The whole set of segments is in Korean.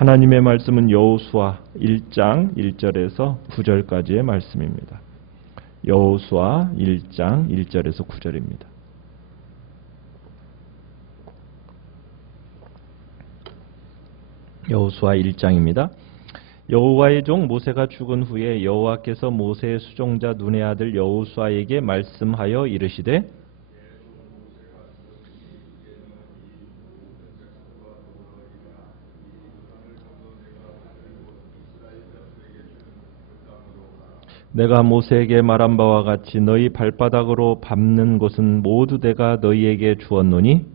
하나님의 말씀은 여호수아 1장 1절에서 9절까지의 말씀입니다. 여호수아 1장 1절에서 9절입니다. 여호수아 1장입니다. 여호와의 종 모세가 죽은 후에 여호와께서 모세의 수종자 눈의 아들 여호수아에게 말씀하여 이르시되 내가 모세에게 말한 바와 같이 너희 발바닥으로 밟는 곳은 모두 내가 너희에게 주었노니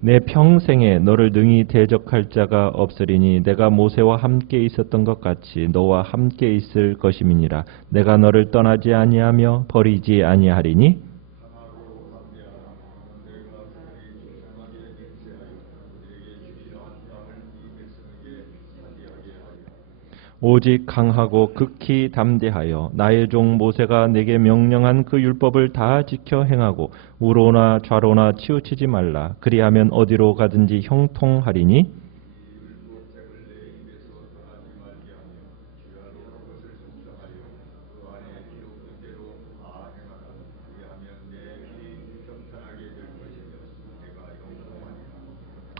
내 평생에 너를 능히 대적할 자가 없으리니 내가 모세와 함께 있었던 것 같이 너와 함께 있을 것임이니라. 내가 너를 떠나지 아니하며 버리지 아니하리니 오직 강하고 극히 담대하여 나의 종 모세가 내게 명령한 그 율법을 다 지켜 행하고 우로나 좌로나 치우치지 말라. 그리하면 어디로 가든지 형통하리니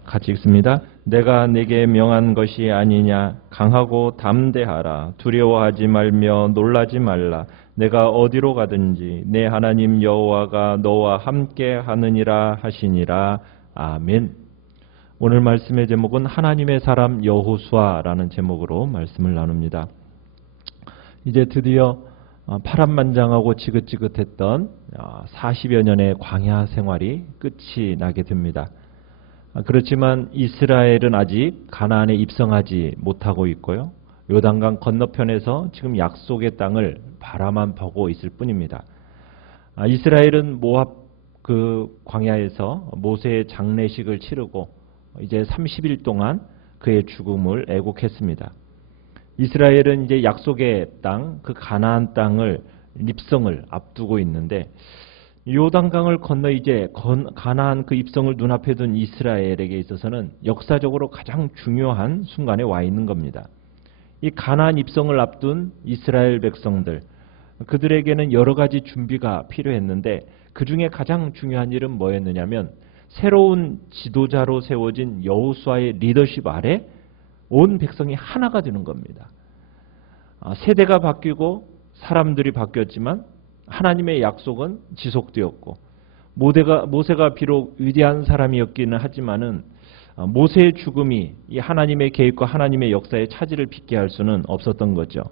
같이 읽습니다. 내가 네게 명한 것이 아니냐. 강하고 담대하라. 두려워하지 말며 놀라지 말라. 내가 어디로 가든지 내 하나님 여호와가 너와 함께 하느니라 하시니라. 아멘. 오늘 말씀의 제목은 하나님의 사람 여호수아라는 제목으로 말씀을 나눕니다. 이제 드디어 파란만장하고 지긋지긋했던 40여 년의 광야 생활이 끝이 나게 됩니다. 그렇지만 이스라엘은 아직 가나안에 입성하지 못하고 있고요. 요단강 건너편에서 지금 약속의 땅을 바라만 보고 있을 뿐입니다. 이스라엘은 모압 그 광야에서 모세의 장례식을 치르고 이제 30일 동안 그의 죽음을 애곡했습니다. 이스라엘은 이제 약속의 땅, 그 가나안 땅을 입성을 앞두고 있는데 요단강을 건너 이제 가나안 그 입성을 눈앞에 둔 이스라엘에게 있어서는 역사적으로 가장 중요한 순간에 와 있는 겁니다. 이 가나안 입성을 앞둔 이스라엘 백성들, 그들에게는 여러 가지 준비가 필요했는데 그 중에 가장 중요한 일은 뭐였느냐면 새로운 지도자로 세워진 여호수아의 리더십 아래 온 백성이 하나가 되는 겁니다. 세대가 바뀌고 사람들이 바뀌었지만 하나님의 약속은 지속되었고 모세가 비록 위대한 사람이었기는 하지만은 모세의 죽음이 이 하나님의 계획과 하나님의 역사에 차질을 빚게 할 수는 없었던 거죠.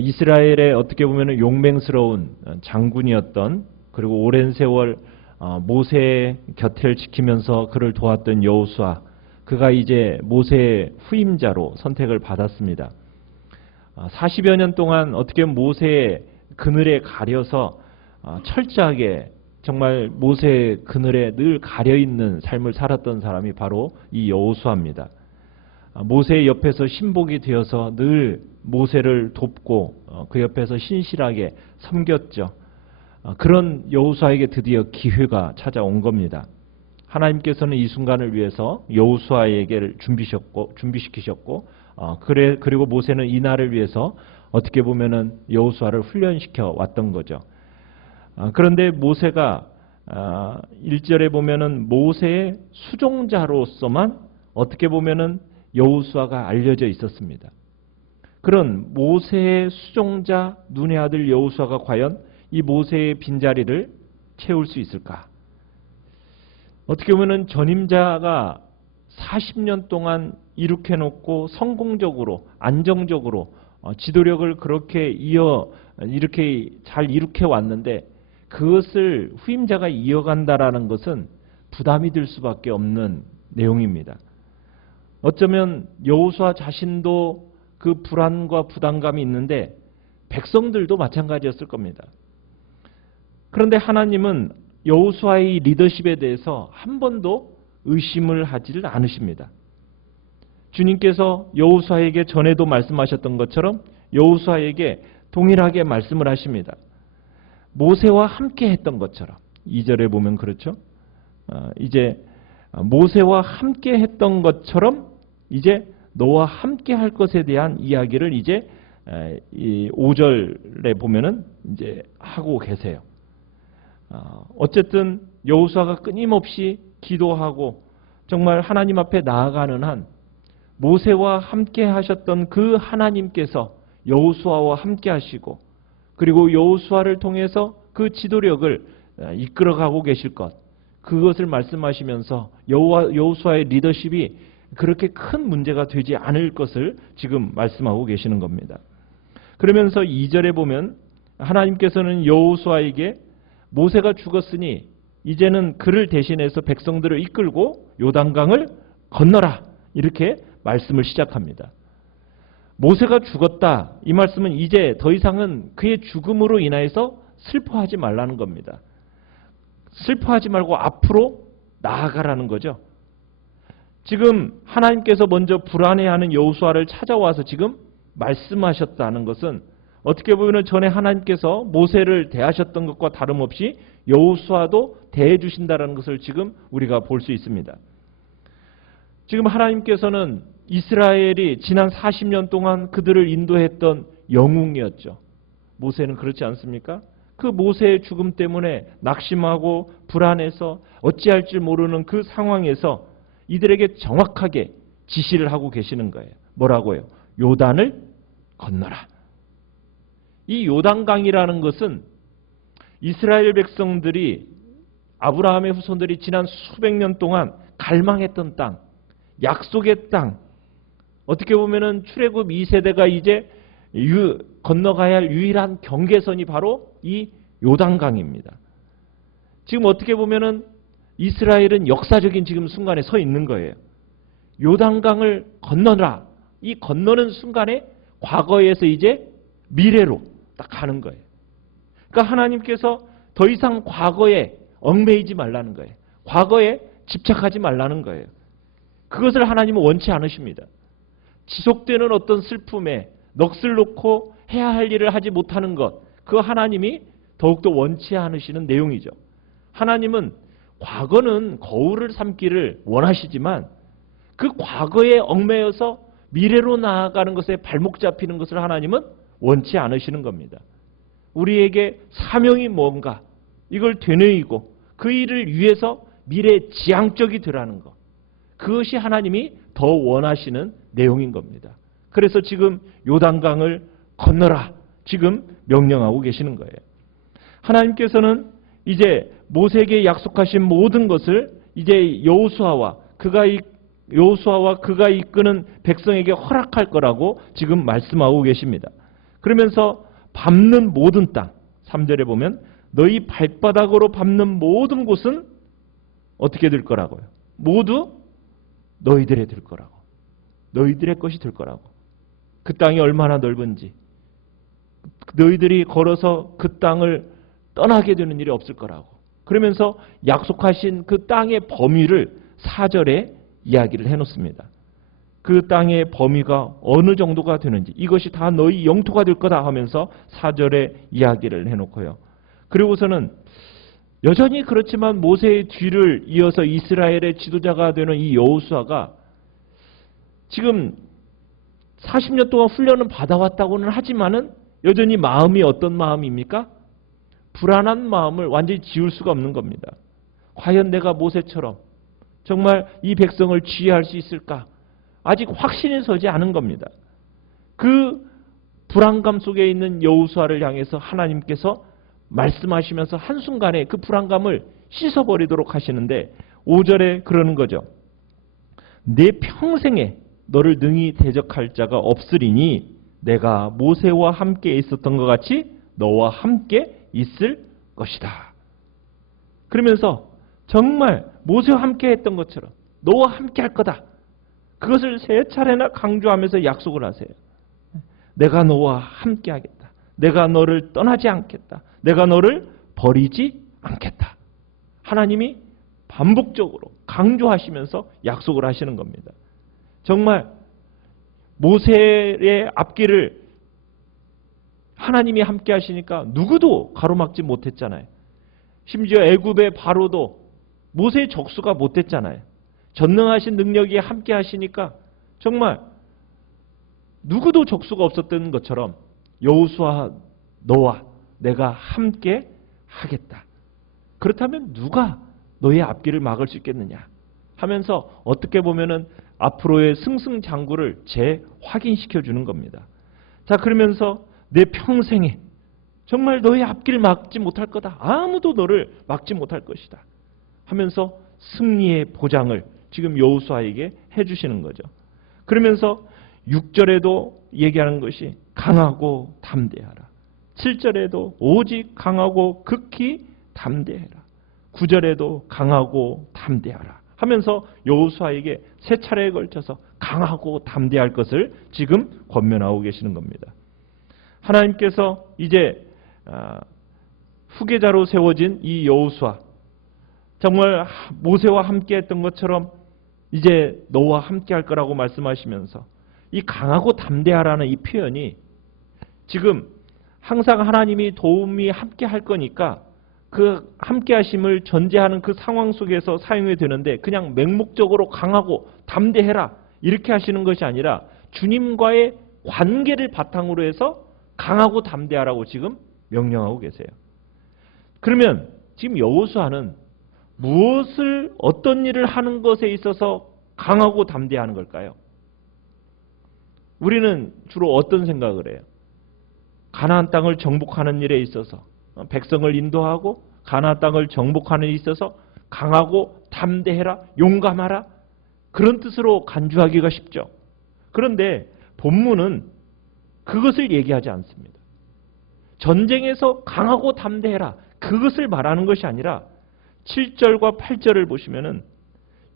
이스라엘의 어떻게 보면 용맹스러운 장군이었던 그리고 오랜 세월 모세의 곁을 지키면서 그를 도왔던 여호수아, 그가 이제 모세의 후임자로 선택을 받았습니다. 40여 년 동안 어떻게 모세의 그늘에 가려서 철저하게 정말 모세의 그늘에 늘 가려있는 삶을 살았던 사람이 바로 이 여호수아입니다. 모세의 옆에서 신복이 되어서 늘 모세를 돕고 그 옆에서 신실하게 섬겼죠. 그런 여호수아에게 드디어 기회가 찾아온 겁니다. 하나님께서는 이 순간을 위해서 여호수아에게 준비시키셨고 그리고 모세는 이 날을 위해서 어떻게 보면은 여호수아를 훈련시켜 왔던 거죠. 그런데 모세가 1절에 보면은 모세의 수종자로서만 어떻게 보면은 여호수아가 알려져 있었습니다. 그런 모세의 수종자 눈의 아들 여호수아가 과연 이 모세의 빈자리를 채울 수 있을까? 어떻게 보면은 전임자가 40년 동안 이룩해 놓고 성공적으로 안정적으로 지도력을 그렇게 이렇게 잘 이룩해 왔는데 그것을 후임자가 이어간다라는 것은 부담이 될 수밖에 없는 내용입니다. 어쩌면 여호수아 자신도 그 불안과 부담감이 있는데 백성들도 마찬가지였을 겁니다. 그런데 하나님은 여호수아의 리더십에 대해서 한 번도 의심을 하지를 않으십니다. 주님께서 여호수아에게 전에도 말씀하셨던 것처럼 여호수아에게 동일하게 말씀을 하십니다. 모세와 함께 했던 것처럼 2절에 보면 그렇죠. 이제 모세와 함께 했던 것처럼 이제 너와 함께 할 것에 대한 이야기를 이제 이 5절에 보면은 이제 하고 계세요. 어쨌든 여호수아가 끊임없이 기도하고 정말 하나님 앞에 나아가는 한 모세와 함께 하셨던 그 하나님께서 여호수아와 함께 하시고 그리고 여호수아를 통해서 그 지도력을 이끌어가고 계실 것, 그것을 말씀하시면서 여호수아의 리더십이 그렇게 큰 문제가 되지 않을 것을 지금 말씀하고 계시는 겁니다. 그러면서 2절에 보면 하나님께서는 여호수아에게 모세가 죽었으니 이제는 그를 대신해서 백성들을 이끌고 요단강을 건너라, 이렇게 말씀을 시작합니다. 모세가 죽었다, 이 말씀은 이제 더 이상은 그의 죽음으로 인하여서 슬퍼하지 말라는 겁니다. 슬퍼하지 말고 앞으로 나아가라는 거죠. 지금 하나님께서 먼저 불안해하는 여호수아를 찾아와서 지금 말씀하셨다는 것은 어떻게 보면 전에 하나님께서 모세를 대하셨던 것과 다름없이 여호수아도 대해 주신다는 것을 지금 우리가 볼 수 있습니다. 지금 하나님께서는 이스라엘이 지난 40년 동안 그들을 인도했던 영웅이었죠. 모세는 그렇지 않습니까? 그 모세의 죽음 때문에 낙심하고 불안해서 어찌할 줄 모르는 그 상황에서 이들에게 정확하게 지시를 하고 계시는 거예요. 뭐라고요? 요단을 건너라. 이 요단강이라는 것은 이스라엘 백성들이, 아브라함의 후손들이 지난 수백 년 동안 갈망했던 땅, 약속의 땅, 어떻게 보면은 출애굽 2세대가 이제 건너가야 할 유일한 경계선이 바로 이 요단강입니다. 지금 어떻게 보면은 이스라엘은 역사적인 지금 순간에 서 있는 거예요. 요단강을 건너라. 이 건너는 순간에 과거에서 이제 미래로 딱 가는 거예요. 그러니까 하나님께서 더 이상 과거에 얽매이지 말라는 거예요. 과거에 집착하지 말라는 거예요. 그것을 하나님은 원치 않으십니다. 지속되는 어떤 슬픔에 넋을 놓고 해야 할 일을 하지 못하는 것, 그 하나님이 더욱더 원치 않으시는 내용이죠. 하나님은 과거는 거울을 삼기를 원하시지만 그 과거에 얽매여서 미래로 나아가는 것에 발목 잡히는 것을 하나님은 원치 않으시는 겁니다. 우리에게 사명이 뭔가 이걸 되뇌이고 그 일을 위해서 미래 지향적이 되라는 것, 그것이 하나님이 더 원하시는 내용인 겁니다. 그래서 지금 요단강을 건너라 지금 명령하고 계시는 거예요. 하나님께서는 이제 모세에게 약속하신 모든 것을 이제 여호수아와 그가 이끄는 백성에게 허락할 거라고 지금 말씀하고 계십니다. 그러면서 밟는 모든 땅, 3절에 보면 너희 발바닥으로 밟는 모든 곳은 어떻게 될 거라고요? 모두 너희들의 될 거라고. 너희들의 것이 될 거라고. 그 땅이 얼마나 넓은지 너희들이 걸어서 그 땅을 떠나게 되는 일이 없을 거라고. 그러면서 약속하신 그 땅의 범위를 4절에 이야기를 해놓습니다. 그 땅의 범위가 어느 정도가 되는지, 이것이 다 너희 영토가 될 거다 하면서 4절에 이야기를 해놓고요. 그리고서는 여전히 그렇지만 모세의 뒤를 이어서 이스라엘의 지도자가 되는 이 여호수아가 지금 40년 동안 훈련을 받아왔다고는 하지만은 여전히 마음이 어떤 마음입니까? 불안한 마음을 완전히 지울 수가 없는 겁니다. 과연 내가 모세처럼 정말 이 백성을 지휘할 수 있을까? 아직 확신이 서지 않은 겁니다. 그 불안감 속에 있는 여호수아를 향해서 하나님께서 말씀하시면서 한순간에 그 불안감을 씻어버리도록 하시는데 5절에 그러는 거죠. 내 평생에 너를 능히 대적할 자가 없으리니 내가 모세와 함께 있었던 것 같이 너와 함께 있을 것이다. 그러면서 정말 모세와 함께 했던 것처럼 너와 함께 할 거다. 그것을 세 차례나 강조하면서 약속을 하세요. 내가 너와 함께 하겠다. 내가 너를 떠나지 않겠다. 내가 너를 버리지 않겠다. 하나님이 반복적으로 강조하시면서 약속을 하시는 겁니다. 정말 모세의 앞길을 하나님이 함께 하시니까 누구도 가로막지 못했잖아요. 심지어 애굽의 바로도 모세의 적수가 못했잖아요. 전능하신 능력이 함께 하시니까 정말 누구도 적수가 없었던 것처럼 여호수아 너와 내가 함께 하겠다. 그렇다면 누가 너의 앞길을 막을 수 있겠느냐 하면서 어떻게 보면은 앞으로의 승승장구를 재확인시켜 주는 겁니다. 자, 그러면서 내 평생에 정말 너의 앞길을 막지 못할 거다. 아무도 너를 막지 못할 것이다. 하면서 승리의 보장을 지금 여호수아에게 해주시는 거죠. 그러면서 6절에도 얘기하는 것이 강하고 담대하라. 7절에도 오직 강하고 극히 담대해라. 9절에도 강하고 담대하라 하면서 여호수아에게 세 차례에 걸쳐서 강하고 담대할 것을 지금 권면하고 계시는 겁니다. 하나님께서 이제 후계자로 세워진 이 여호수아, 정말 모세와 함께 했던 것처럼 이제 너와 함께 할 거라고 말씀하시면서 이 강하고 담대하라는 이 표현이 지금 항상 하나님이 도움이 함께 할 거니까 그 함께 하심을 전제하는 그 상황 속에서 사용이 되는데 그냥 맹목적으로 강하고 담대해라 이렇게 하시는 것이 아니라 주님과의 관계를 바탕으로 해서 강하고 담대하라고 지금 명령하고 계세요. 그러면 지금 여호수아는 무엇을 어떤 일을 하는 것에 있어서 강하고 담대하는 걸까요? 우리는 주로 어떤 생각을 해요? 가나안 땅을 정복하는 일에 있어서 백성을 인도하고 가나안 땅을 정복하는 일에 있어서 강하고 담대해라, 용감하라 그런 뜻으로 간주하기가 쉽죠. 그런데 본문은 그것을 얘기하지 않습니다. 전쟁에서 강하고 담대해라 그것을 말하는 것이 아니라 7절과 8절을 보시면은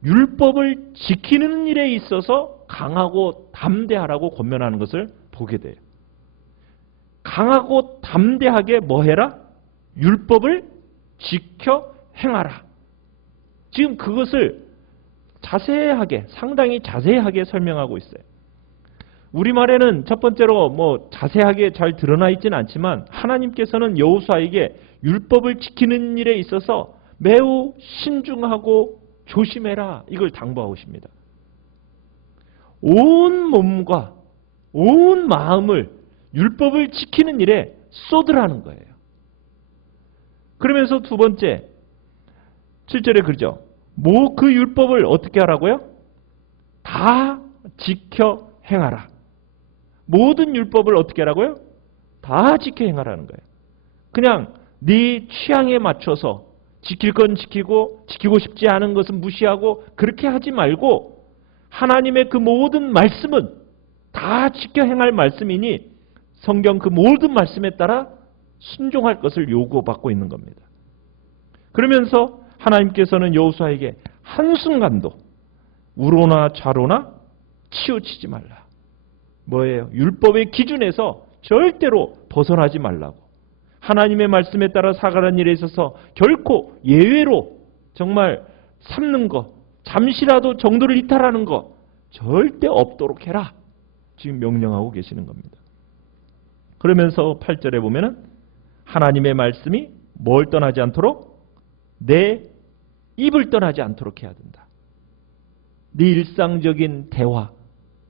율법을 지키는 일에 있어서 강하고 담대하라고 권면하는 것을 보게 돼요. 강하고 담대하게 뭐 해라? 율법을 지켜 행하라. 지금 그것을 자세하게, 상당히 자세하게 설명하고 있어요. 우리말에는 첫 번째로 뭐 자세하게 잘 드러나 있지는 않지만 하나님께서는 여호수아에게 율법을 지키는 일에 있어서 매우 신중하고 조심해라 이걸 당부하십니다. 온 몸과 온 마음을 율법을 지키는 일에 쏟으라는 거예요. 그러면서 두 번째 7절에 그러죠. 뭐 그 율법을 어떻게 하라고요? 다 지켜 행하라. 모든 율법을 어떻게 하라고요? 다 지켜 행하라는 거예요. 그냥 네 취향에 맞춰서 지킬 건 지키고 지키고 싶지 않은 것은 무시하고 그렇게 하지 말고 하나님의 그 모든 말씀은 다 지켜 행할 말씀이니 성경 그 모든 말씀에 따라 순종할 것을 요구받고 있는 겁니다. 그러면서 하나님께서는 여호수아에게 한순간도 우로나 좌로나 치우치지 말라. 뭐예요? 율법의 기준에서 절대로 벗어나지 말라고. 하나님의 말씀에 따라 살아가는 일에 있어서 결코 예외로 정말 삼는 것, 잠시라도 정도를 이탈하는 것 절대 없도록 해라. 지금 명령하고 계시는 겁니다. 그러면서 8절에 보면은 하나님의 말씀이 뭘 떠나지 않도록? 내 입을 떠나지 않도록 해야 된다. 네 일상적인 대화,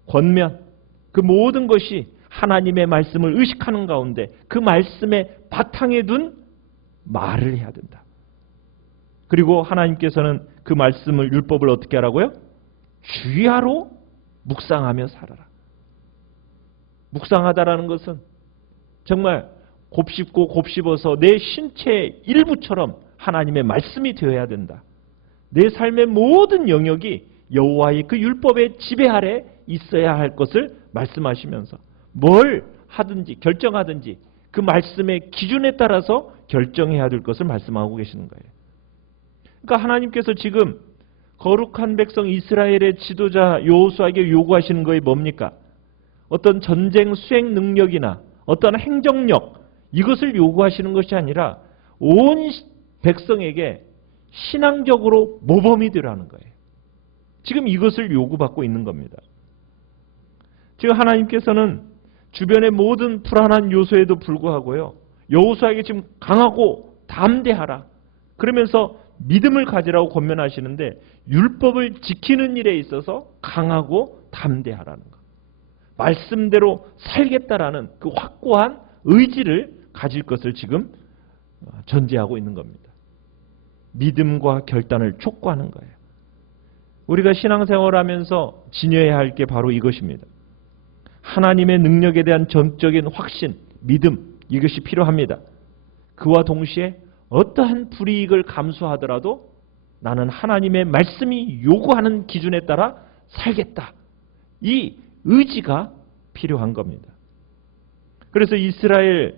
권면, 그 모든 것이 하나님의 말씀을 의식하는 가운데 그 말씀의 바탕에 둔 말을 해야 된다. 그리고 하나님께서는 그 말씀을 율법을 어떻게 하라고요? 주야로 묵상하며 살아라. 묵상하다라는 것은 정말 곱씹고 곱씹어서 내 신체의 일부처럼 하나님의 말씀이 되어야 된다. 내 삶의 모든 영역이 여호와의 그 율법의 지배 아래 있어야 할 것을 말씀하시면서 뭘 하든지 결정하든지 그 말씀의 기준에 따라서 결정해야 될 것을 말씀하고 계시는 거예요. 그러니까 하나님께서 지금 거룩한 백성 이스라엘의 지도자 여호수아에게 요구하시는 것이 뭡니까? 어떤 전쟁 수행 능력이나 어떤 행정력 이것을 요구하시는 것이 아니라 온 백성에게 신앙적으로 모범이 되라는 거예요. 지금 이것을 요구받고 있는 겁니다. 지금 하나님께서는 주변의 모든 불안한 요소에도 불구하고요. 여호수아에게 지금 강하고 담대하라. 그러면서 믿음을 가지라고 권면하시는데 율법을 지키는 일에 있어서 강하고 담대하라는 것. 말씀대로 살겠다라는 그 확고한 의지를 가질 것을 지금 전제하고 있는 겁니다. 믿음과 결단을 촉구하는 거예요. 우리가 신앙생활을 하면서 지녀야 할 게 바로 이것입니다. 하나님의 능력에 대한 전적인 확신, 믿음, 이것이 필요합니다. 그와 동시에 어떠한 불이익을 감수하더라도 나는 하나님의 말씀이 요구하는 기준에 따라 살겠다. 이 의지가 필요한 겁니다. 그래서 이스라엘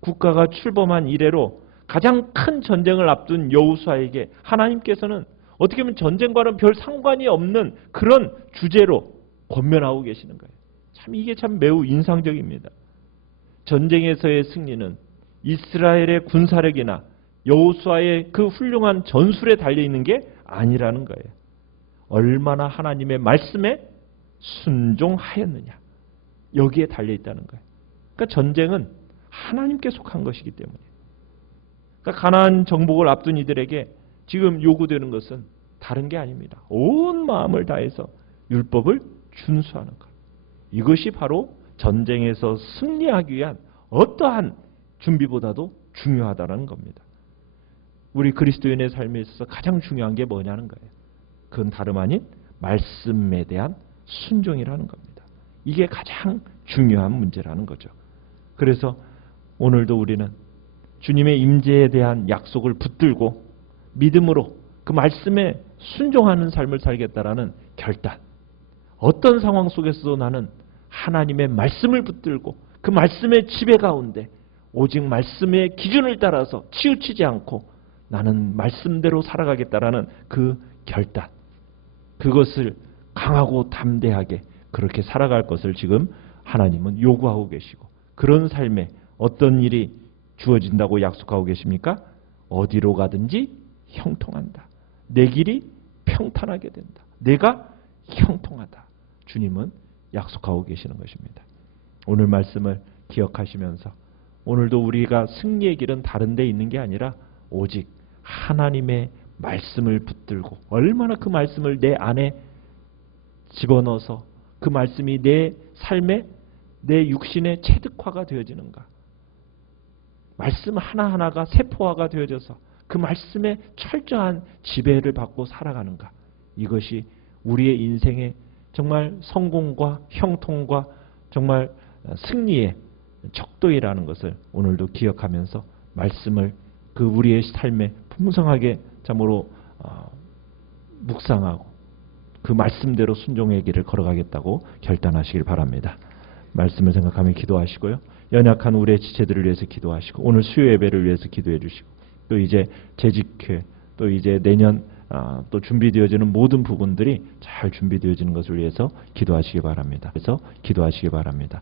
국가가 출범한 이래로 가장 큰 전쟁을 앞둔 여호수아에게 하나님께서는 어떻게 보면 전쟁과는 별 상관이 없는 그런 주제로 권면하고 계시는 거예요. 참 이게 참 매우 인상적입니다. 전쟁에서의 승리는 이스라엘의 군사력이나 여호수아의 그 훌륭한 전술에 달려있는 게 아니라는 거예요. 얼마나 하나님의 말씀에 순종하였느냐. 여기에 달려있다는 거예요. 그러니까 전쟁은 하나님께 속한 것이기 때문에. 그러니까 가나안 정복을 앞둔 이들에게 지금 요구되는 것은 다른 게 아닙니다. 온 마음을 다해서 율법을 준수하는 것. 이것이 바로 전쟁에서 승리하기 위한 어떠한 준비보다도 중요하다는 겁니다. 우리 그리스도인의 삶에 있어서 가장 중요한 게 뭐냐는 거예요. 그건 다름 아닌 말씀에 대한 순종이라는 겁니다. 이게 가장 중요한 문제라는 거죠. 그래서 오늘도 우리는 주님의 임재에 대한 약속을 붙들고 믿음으로 그 말씀에 순종하는 삶을 살겠다라는 결단. 어떤 상황 속에서도 나는 하나님의 말씀을 붙들고 그 말씀의 지배 가운데 오직 말씀의 기준을 따라서 치우치지 않고 나는 말씀대로 살아가겠다라는 그 결단. 그것을 강하고 담대하게 그렇게 살아갈 것을 지금 하나님은 요구하고 계시고 그런 삶에 어떤 일이 주어진다고 약속하고 계십니까? 어디로 가든지 형통한다. 내 길이 평탄하게 된다. 내가 형통하다. 주님은 약속하고 계시는 것입니다. 오늘 말씀을 기억하시면서 오늘도 우리가 승리의 길은 다른 데 있는 게 아니라 오직 하나님의 말씀을 붙들고 얼마나 그 말씀을 내 안에 집어넣어서 그 말씀이 내 삶에 내 육신의 체득화가 되어지는가. 말씀 하나하나가 세포화가 되어져서 그 말씀에 철저한 지배를 받고 살아가는가. 이것이 우리의 인생의 정말 성공과 형통과 정말 승리의 척도이라는 것을 오늘도 기억하면서 말씀을 그 우리의 삶에 풍성하게 참으로 묵상하고 그 말씀대로 순종의 길을 걸어가겠다고 결단하시길 바랍니다. 말씀을 생각하며 기도하시고요. 연약한 우리의 지체들을 위해서 기도하시고 오늘 수요 예배를 위해서 기도해 주시고 또 이제 재직회 또 이제 내년 또 준비되어지는 모든 부분들이 잘 준비되어지는 것을 위해서 기도하시기 바랍니다. 그래서 기도하시기 바랍니다.